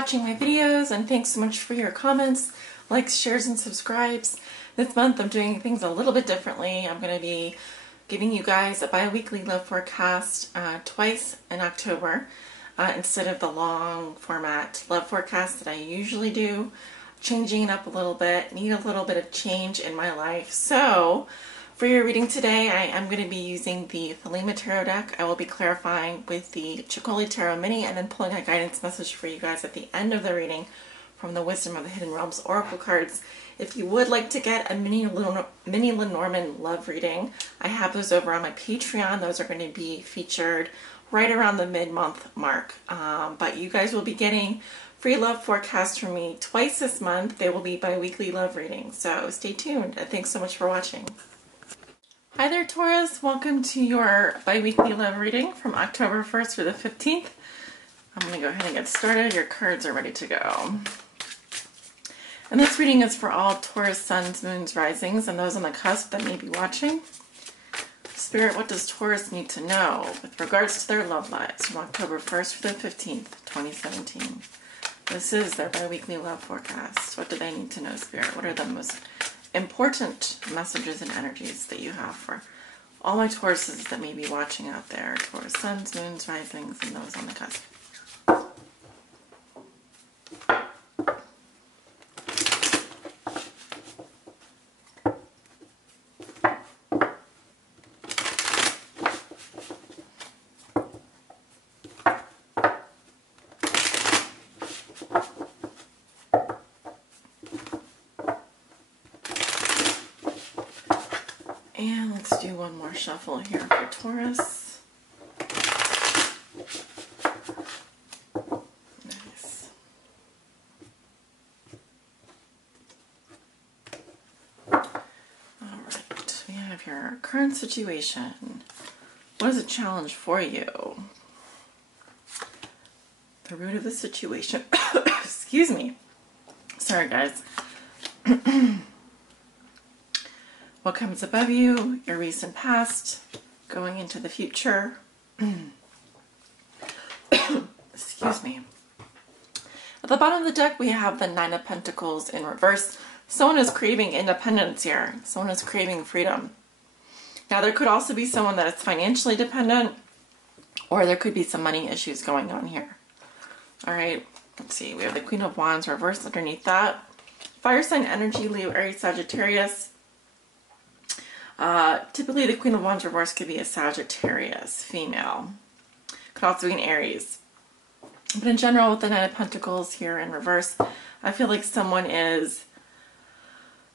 watching my videos, and thanks so much for your comments, likes, shares, and subscribes. This month I'm doing things a little bit differently. I'm going to be giving you guys a bi-weekly love forecast twice in October instead of the long format love forecast that I usually do. Changing it up a little bit, need a little bit of change in my life. So for your reading today, I am going to be using the Thelema Tarot deck. I will be clarifying with the Chicoli Tarot Mini and then pulling a guidance message for you guys at the end of the reading from the Wisdom of the Hidden Realms Oracle cards. If you would like to get a mini Lenormand love reading, I have those over on my Patreon. Those are going to be featured right around the mid-month mark. But you guys will be getting free love forecasts from me twice this month. They will be bi-weekly love readings. So stay tuned, and thanks so much for watching. Hi there, Taurus. Welcome to your bi-weekly love reading from October 1st through the 15th. I'm going to go ahead and get started. Your cards are ready to go. And this reading is for all Taurus suns, moons, risings, and those on the cusp that may be watching. Spirit, what does Taurus need to know with regards to their love lives from October 1st through the 15th, 2017? This is their bi-weekly love forecast. What do they need to know, Spirit? What are the most important messages and energies that you have for all my Tauruses that may be watching out there? Taurus suns, moons, risings, and those on the cusp. And let's do one more shuffle here for Taurus. Nice. Alright, we have your current situation. What is a challenge for you? The root of the situation. Excuse me. Sorry, guys. What comes above you, your recent past, going into the future. Excuse me. At the bottom of the deck, we have the Nine of Pentacles in reverse. Someone is craving independence here. Someone is craving freedom. Now, there could also be someone that is financially dependent, or there could be some money issues going on here. All right, let's see. We have the Queen of Wands reversed underneath that. Fire sign energy, Leo, Aries, Sagittarius. Typically the Queen of Wands reverse could be a Sagittarius female. Could also be an Aries. But in general, with the Nine of Pentacles here in reverse, I feel like someone is,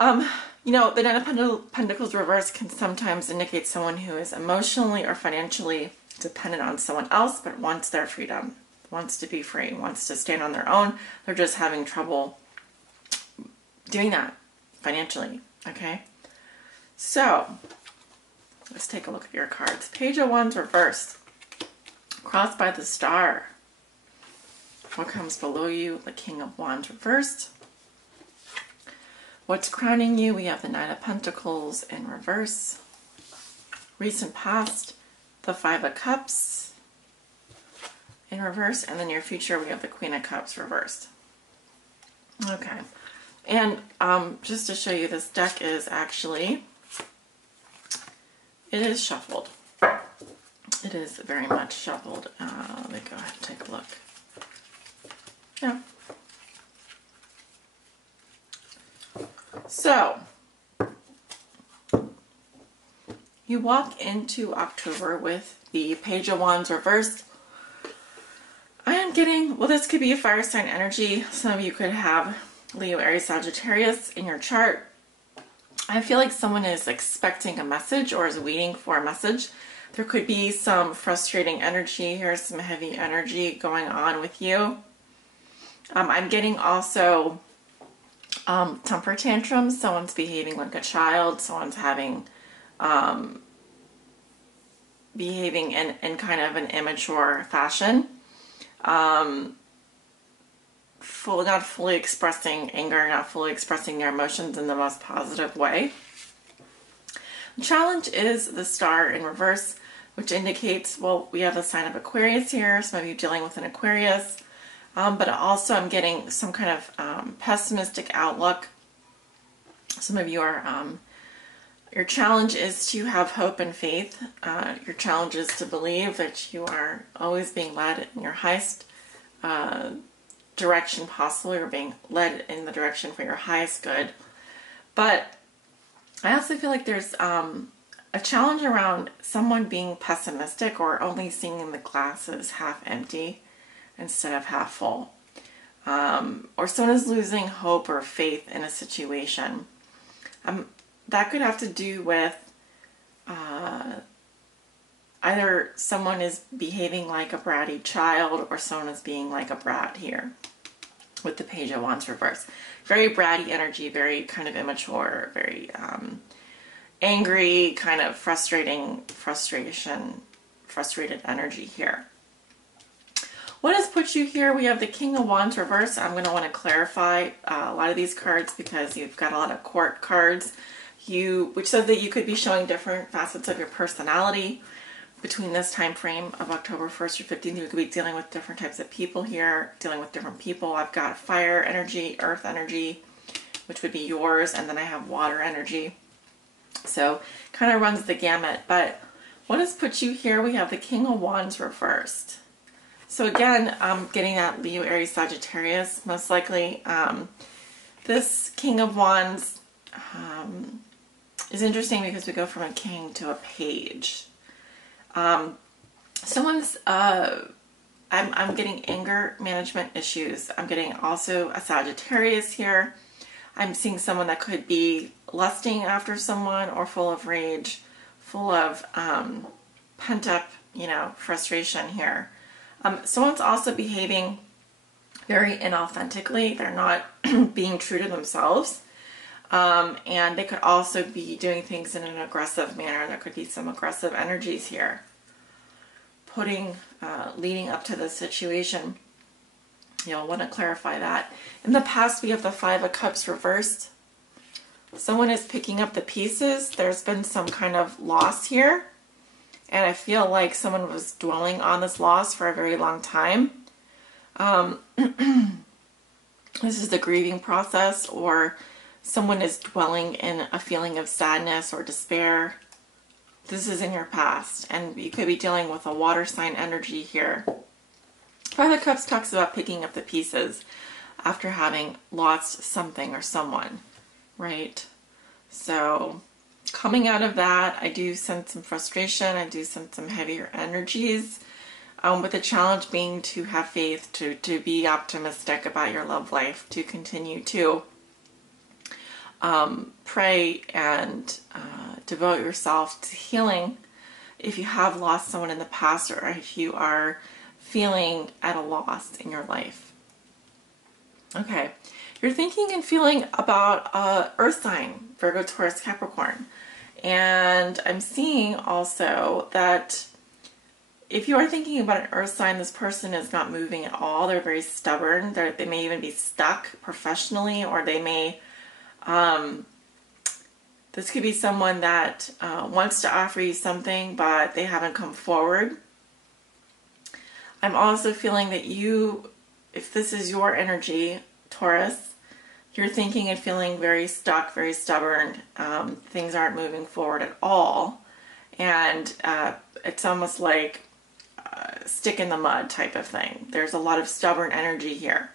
you know, the Nine of Pentacles reverse can sometimes indicate someone who is emotionally or financially dependent on someone else, but wants their freedom, wants to be free, wants to stand on their own. They're just having trouble doing that financially, okay? So, let's take a look at your cards. Page of Wands reversed. Crossed by the Star. What comes below you? The King of Wands reversed. What's crowning you? We have the Nine of Pentacles in reverse. Recent past, the Five of Cups in reverse. And then your future, we have the Queen of Cups reversed. Okay. And just to show you, this deck is actually... it is shuffled. It is very much shuffled. Let me go ahead and take a look. Yeah. So, you walk into October with the Page of Wands reversed. I am getting, well, this could be a fire sign energy. Some of you could have Leo, Aries, Sagittarius in your chart. I feel like someone is expecting a message or is waiting for a message. There could be some frustrating energy here, some heavy energy going on with you. I'm getting also temper tantrums. Someone's behaving like a child. Someone's having, behaving in kind of an immature fashion. Not fully expressing anger, not fully expressing their emotions in the most positive way. The challenge is the Star in reverse, which indicates, well, we have the sign of Aquarius here. Some of you dealing with an Aquarius. But also I'm getting some kind of pessimistic outlook. Some of you are, your challenge is to have hope and faith. Your challenge is to believe that you are always being led in your highest direction possible. You're being led in the direction for your highest good. But I also feel like there's a challenge around someone being pessimistic or only seeing the glass as half empty instead of half full. Or someone is losing hope or faith in a situation. That could have to do with either someone is behaving like a bratty child or someone is being like a brat here with the Page of Wands reverse. Very bratty energy, very kind of immature, very angry, kind of frustrated energy here. What has put you here? We have the King of Wands reverse. I'm going to want to clarify a lot of these cards because you've got a lot of court cards, which says that you could be showing different facets of your personality between this time frame of October 1st or 15th. You could be dealing with different types of people here, dealing with different people. I've got fire energy, earth energy, which would be yours, and then I have water energy. So kind of runs the gamut. But what has put you here? We have the King of Wands reversed. So again, I'm getting that Leo, Aries, Sagittarius. Most likely, this King of Wands is interesting because we go from a king to a page. Someone's, I'm getting anger management issues. I'm getting also a Sagittarius here. I'm seeing someone that could be lusting after someone or full of rage, full of pent up, frustration here. Someone's also behaving very inauthentically. They're not being true to themselves. And they could also be doing things in an aggressive manner. There could be some aggressive energies here. Leading up to this situation. You'll want to clarify that. In the past, we have the Five of Cups reversed. Someone is picking up the pieces. There's been some kind of loss here. And I feel like someone was dwelling on this loss for a very long time. This is the grieving process, or someone is dwelling in a feeling of sadness or despair. This is in your past, and you could be dealing with a water sign energy here. Five of Cups talks about picking up the pieces after having lost something or someone, right? So coming out of that, I do sense some frustration. I do sense some heavier energies, with the challenge being to have faith, to be optimistic about your love life, to continue to pray and devote yourself to healing if you have lost someone in the past, or if you are feeling at a loss in your life. Okay, you're thinking and feeling about earth sign, Virgo, Taurus, Capricorn. And I'm seeing also that if you are thinking about an earth sign, this person is not moving at all. They're very stubborn. They may even be stuck professionally, or they may, this could be someone that wants to offer you something, but they haven't come forward. I'm also feeling that if this is your energy, Taurus, you're thinking and feeling very stuck, very stubborn. Things aren't moving forward at all. And it's almost like stick in the mud type of thing. There's a lot of stubborn energy here.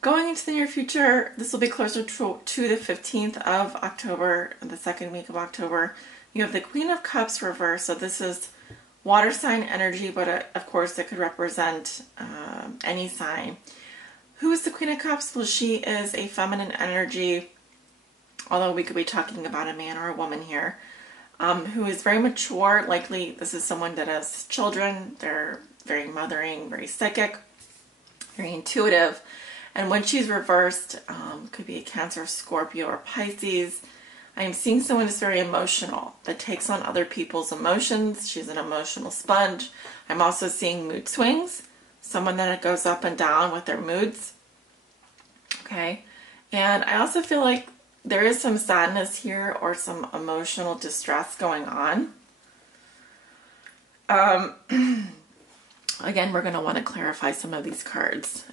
Going into the near future, this will be closer to the 15th of October, the second week of October. You have the Queen of Cups reversed. So this is water sign energy, but of course it could represent any sign. Who is the Queen of Cups? Well, she is a feminine energy, although we could be talking about a man or a woman here, who is very mature. Likely this is someone that has children. They're very mothering, very psychic, very intuitive. And when she's reversed, could be a Cancer, Scorpio, or Pisces. I am seeing someone who's very emotional, that takes on other people's emotions. She's an emotional sponge. I'm also seeing mood swings. Someone that goes up and down with their moods. Okay. And I also feel like there is some sadness here or some emotional distress going on. Again, we're going to want to clarify some of these cards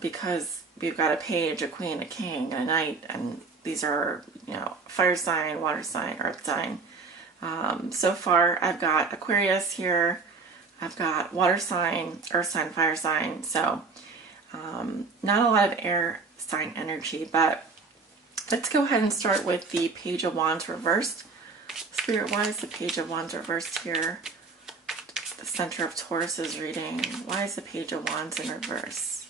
because we've got a page, a queen, a king, and a knight, and these are, you know, fire sign, water sign, earth sign. So far, I've got Aquarius here, I've got water sign, earth sign, fire sign, so not a lot of air sign energy, but let's go ahead and start with the Page of Wands reversed. Spirit-wise, the Page of Wands reversed here. The center of Taurus's reading. Why is the Page of Wands in reverse?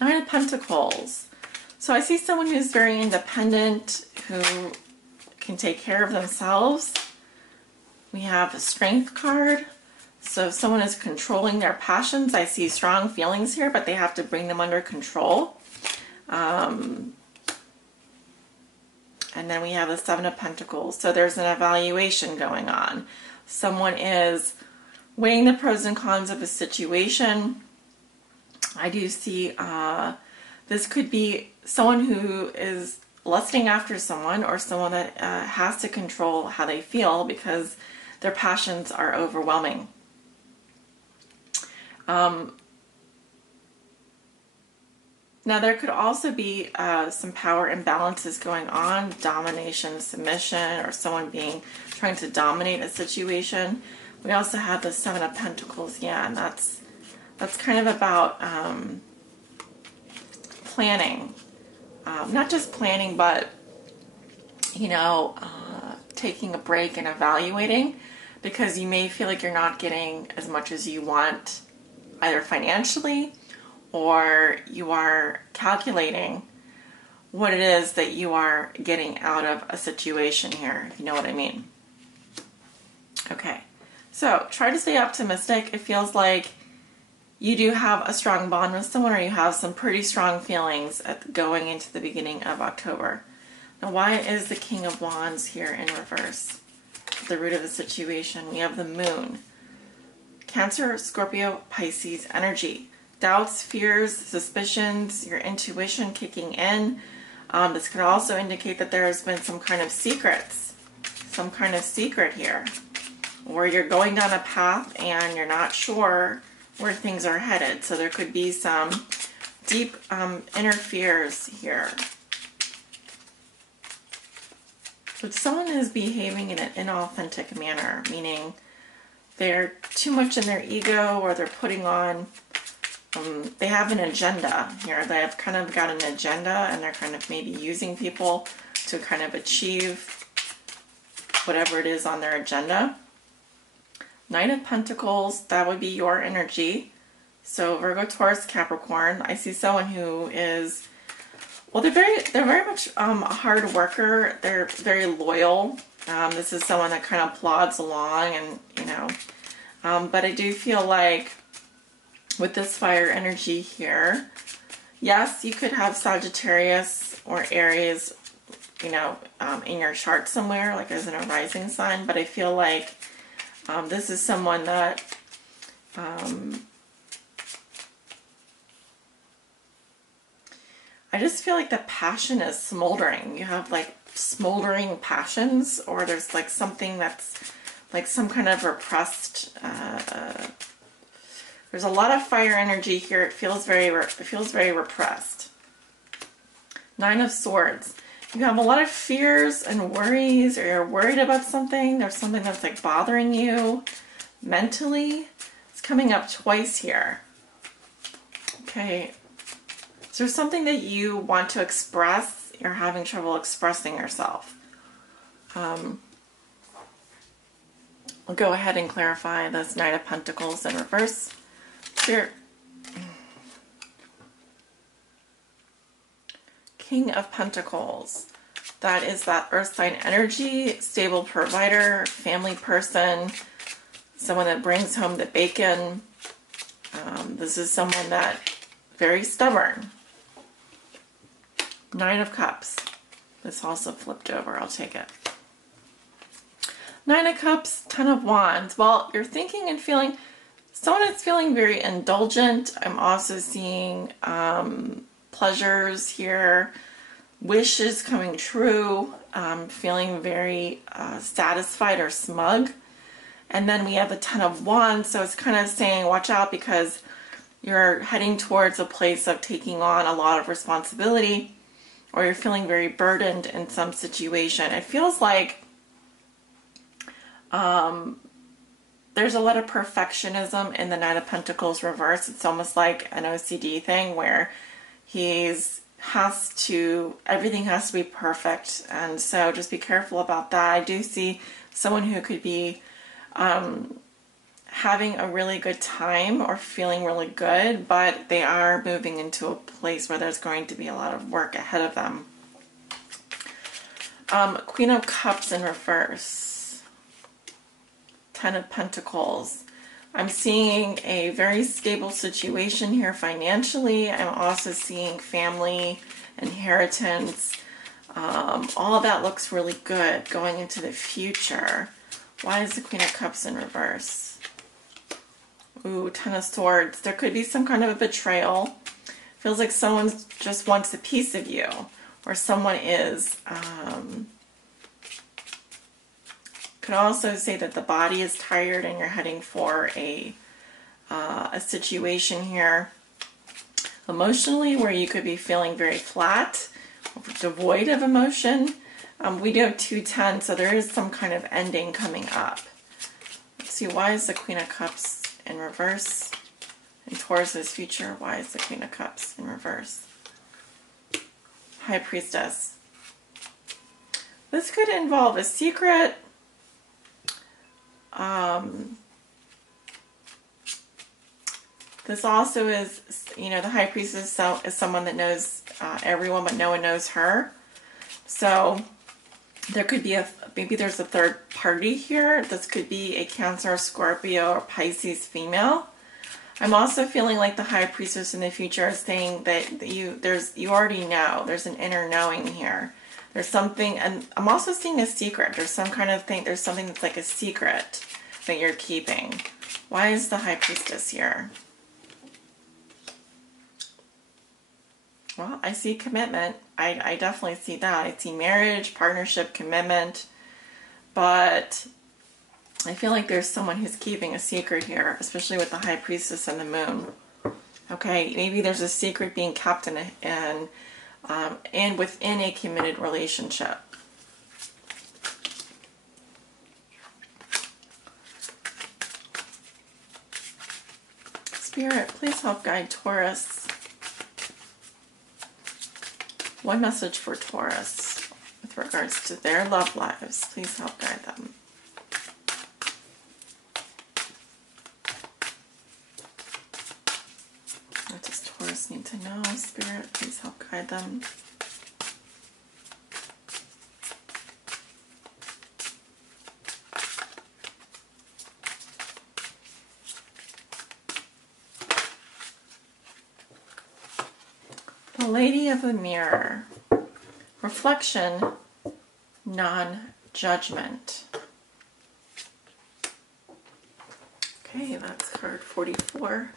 Nine of Pentacles. So I see someone who's very independent, who can take care of themselves. We have a Strength card. So if someone is controlling their passions, I see strong feelings here, but they have to bring them under control. And then we have the Seven of Pentacles. So there's an evaluation going on. Someone is weighing the pros and cons of a situation. I do see this could be someone who is lusting after someone, or someone that has to control how they feel because their passions are overwhelming. Now there could also be some power imbalances going on, domination, submission, or someone trying to dominate a situation. We also have the Seven of Pentacles, yeah, and that's kind of about planning. Not just planning, but, you know, taking a break and evaluating, because you may feel like you're not getting as much as you want, either financially, or you are calculating what it is that you are getting out of a situation here, if you know what I mean. Okay, so try to stay optimistic. It feels like you do have a strong bond with someone, or you have some pretty strong feelings going into the beginning of October. Now, why is the King of Wands here in reverse? The root of the situation. We have the Moon. Cancer, Scorpio, Pisces energy. Doubts, fears, suspicions, your intuition kicking in. This could also indicate that there has been some kind of secret here. Or you're going down a path and you're not sure where things are headed. So there could be some deep inner fears here. But someone is behaving in an inauthentic manner, meaning they're too much in their ego, or they're putting on, they have an agenda here. They have kind of got an agenda, and they're kind of maybe using people to kind of achieve whatever it is on their agenda. Knight of Pentacles, that would be your energy. So Virgo, Taurus, Capricorn. I see someone who is, well, they're very much a hard worker. They're very loyal. This is someone that kind of plods along, and you know, but I do feel like with this fire energy here, yes, you could have Sagittarius or Aries, you know, in your chart somewhere, like as in a rising sign, but I feel like this is someone that I just feel like the passion is smoldering. You have like smoldering passions, or there's like something that's like some kind of repressed, there's a lot of fire energy here. It feels very repressed. Nine of Swords. You have a lot of fears and worries, or you're worried about something. There's something that's like bothering you mentally. It's coming up twice here. Okay. So there's something that you want to express. You're having trouble expressing yourself. I'll go ahead and clarify this Knight of Pentacles in reverse. Here. King of Pentacles. That is that earth sign energy, stable provider, family person, someone that brings home the bacon. This is someone that very stubborn. Nine of Cups. This also flipped over. I'll take it. Nine of Cups, Ten of Wands. Well, you're thinking and feeling, someone is feeling very indulgent. I'm also seeing pleasures here, wishes coming true, feeling very satisfied or smug. And then we have the Ten of Wands, so it's kind of saying watch out because you're heading towards a place of taking on a lot of responsibility, or you're feeling very burdened in some situation. It feels like there's a lot of perfectionism in the Knight of Pentacles reverse. It's almost like an OCD thing where everything has to be perfect. And so just be careful about that. I do see someone who could be having a really good time or feeling really good, but they are moving into a place where there's going to be a lot of work ahead of them. Queen of Cups in reverse. Ten of Pentacles. I'm seeing a very stable situation here financially. I'm also seeing family, inheritance. All of that looks really good going into the future. Why is the Queen of Cups in reverse? Ooh, Ten of Swords. There could be some kind of a betrayal. Feels like someone just wants a piece of you, or someone is. Could also say that the body is tired and you're heading for a situation here emotionally where you could be feeling very flat, devoid of emotion. We do have 210, so there is some kind of ending coming up. Let's see, why is the Queen of Cups in reverse? In Taurus's future, why is the Queen of Cups in reverse? High Priestess. This could involve a secret. This also is, the High Priestess is someone that knows everyone, but no one knows her. So there could be maybe there's a third party here. This could be a Cancer, Scorpio, or Pisces female. I'm also feeling like the High Priestess in the future is saying that you already know. There's an inner knowing here. There's something, and I'm also seeing a secret. There's some kind of thing, there's something that's like a secret that you're keeping. Why is the High Priestess here? Well, I see commitment. I definitely see that. I see marriage, partnership, commitment. But I feel like there's someone who's keeping a secret here, especially with the High Priestess and the Moon. Okay, maybe there's a secret being kept and within a committed relationship. Spirit, please help guide Taurus. One message for Taurus with regards to their love lives. Please help guide them. What does Taurus need to know? Spirit, please help guide them. The Lady of the Mirror. Reflection, non-judgment. Okay, that's card 44.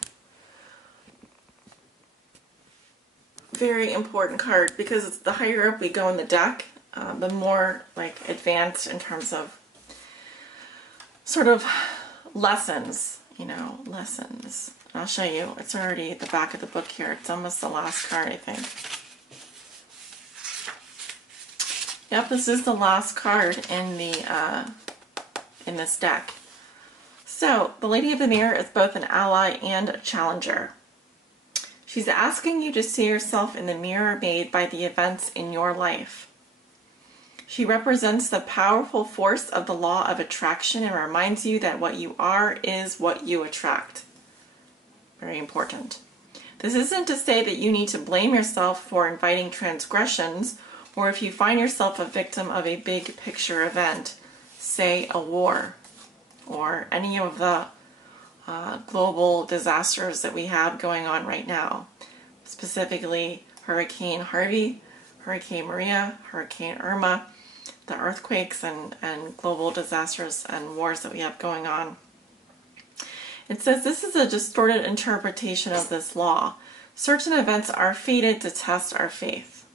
Very important card because it's the higher up we go in the deck, the more like advanced in terms of sort of lessons, lessons. I'll show you. It's already at the back of the book here. It's almost the last card, I think. Yep, this is the last card in the in this deck. So, the Lady of the Mirror is both an ally and a challenger. She's asking you to see yourself in the mirror made by the events in your life. She represents the powerful force of the law of attraction and reminds you that what you are is what you attract. Very important. This isn't to say that you need to blame yourself for inviting transgressions, or if you find yourself a victim of a big picture event, say a war, or any of the global disasters that we have going on right now. Specifically, Hurricane Harvey, Hurricane Maria, Hurricane Irma, the earthquakes and global disasters and wars that we have going on. It says this is a distorted interpretation of this law. Certain events are fated to test our faith.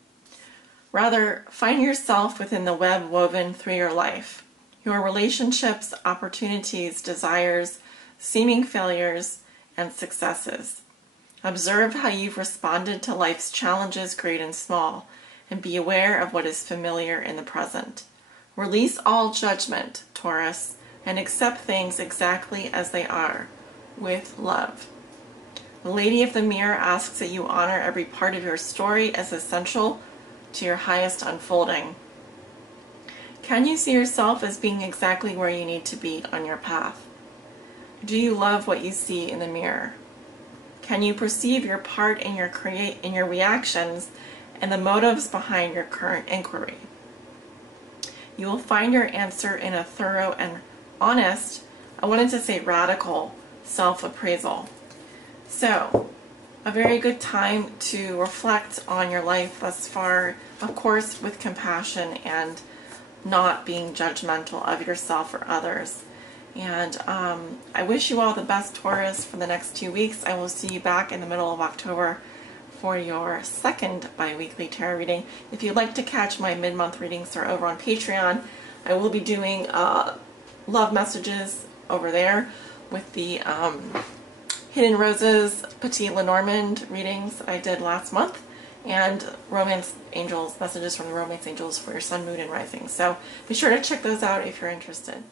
Rather, find yourself within the web woven through your life. Your relationships, opportunities, desires, seeming failures, and successes. Observe how you've responded to life's challenges, great and small, and be aware of what is familiar in the present. Release all judgment, Taurus, and accept things exactly as they are, with love. The Lady of the Mirror asks that you honor every part of your story as essential to your highest unfolding. Can you see yourself as being exactly where you need to be on your path? Do you love what you see in the mirror? Can you perceive your part in your reactions and the motives behind your current inquiry? You will find your answer in a thorough and honest, I wanted to say radical, self-appraisal. So, a very good time to reflect on your life thus far, of course with compassion and not being judgmental of yourself or others. And I wish you all the best, Taurus, for the next 2 weeks. I will see you back in the middle of October for your second bi-weekly tarot reading. If you'd like to catch my mid-month readings, they're over on Patreon. I will be doing love messages over there with the Hidden Roses Petit Lenormand readings that I did last month, and Romance Angels, messages from the Romance Angels for your Sun, Moon, and Rising. So be sure to check those out if you're interested.